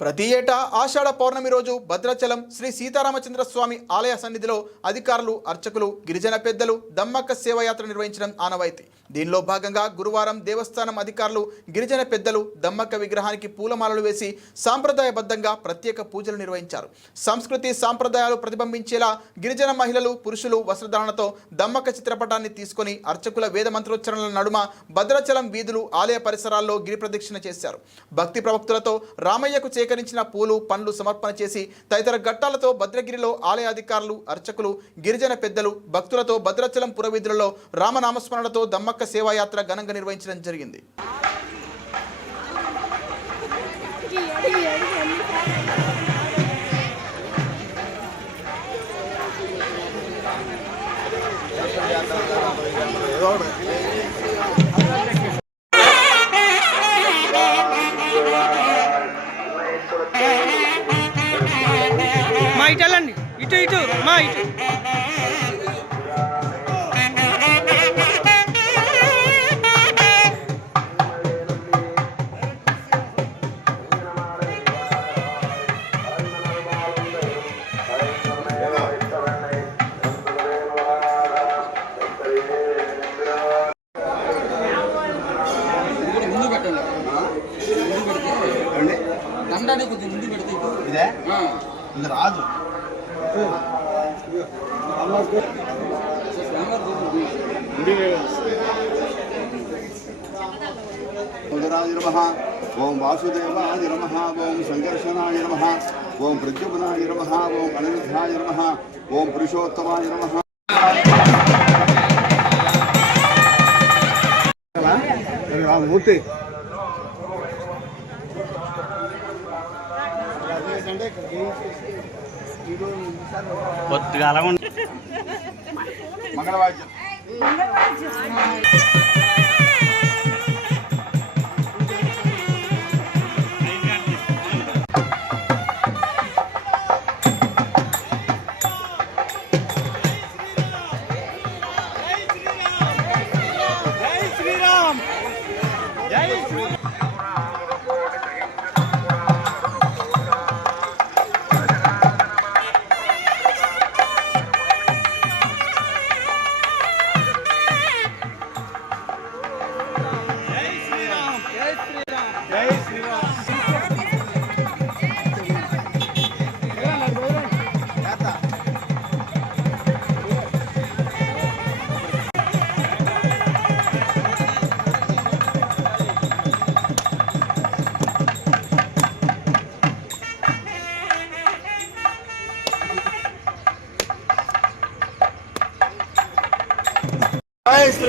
ప్రతి ఏటా ఆషాఢ పౌర్ణమి రోజు భద్రాచలం శ్రీ సీతారామచంద్ర స్వామి ఆలయ సన్నిధిలో అధికారులు అర్చకులు గిరిజన పెద్దలు దమ్మక్క సేవయాత్ర నిర్వహించడం ఆనవాయితీ. దీనిలో భాగంగా గురువారం దేవస్థానం అధికారులు గిరిజన పెద్దలు దమ్మక్క విగ్రహానికి పూలమాలలు వేసి సాంప్రదాయబద్ధంగా ప్రత్యేక పూజలు నిర్వహించారు. సంస్కృతి సాంప్రదాయాలు ప్రతిబింబించేలా గిరిజన మహిళలు పురుషులు వస్త్రధారణతో దమ్మక్క చిత్రపటాన్ని తీసుకొని అర్చకుల వేద మంత్రోచ్చరణల నడుమ భద్రాచలం వీధులు ఆలయ పరిసరాల్లో గిరి ప్రదక్షిణ చేశారు. భక్తి ప్రవక్తులతో రామయ్యకు చే సేకరించిన పూలు పండ్లు సమర్పణ చేసి తదితర ఘట్టాలతో భద్రగిరిలో ఆలయ అధికారులు అర్చకులు గిరిజన పెద్దలు భక్తులతో భద్రాచలం పురవీధులలో రామనామస్మరణతో దమ్మక్క సేవాయాత్ర ఘనంగా నిర్వహించడం జరిగింది. మా ఇటు వెళ్ళండి. ఇటు ఇటు మా ఇటు. ముందు పెడితే కొంచెం ముందు పెడితే. ఇదే. ఇది రాదు స్వామివారి చూడండి. సుందరాయ నమ ఓం వాసుదేవాయ నమ ఓం సంకర్షణాయ నమ ఓం ప్రద్యుమ్నాయ నమ ఓం అనిరుద్ధాయ నమ ఓం పురుషోత్తమాయ నమ మూర్తి కొద్దిగా అలా ఉండి. మంగళవాద్యం జై శ్రీరామ్.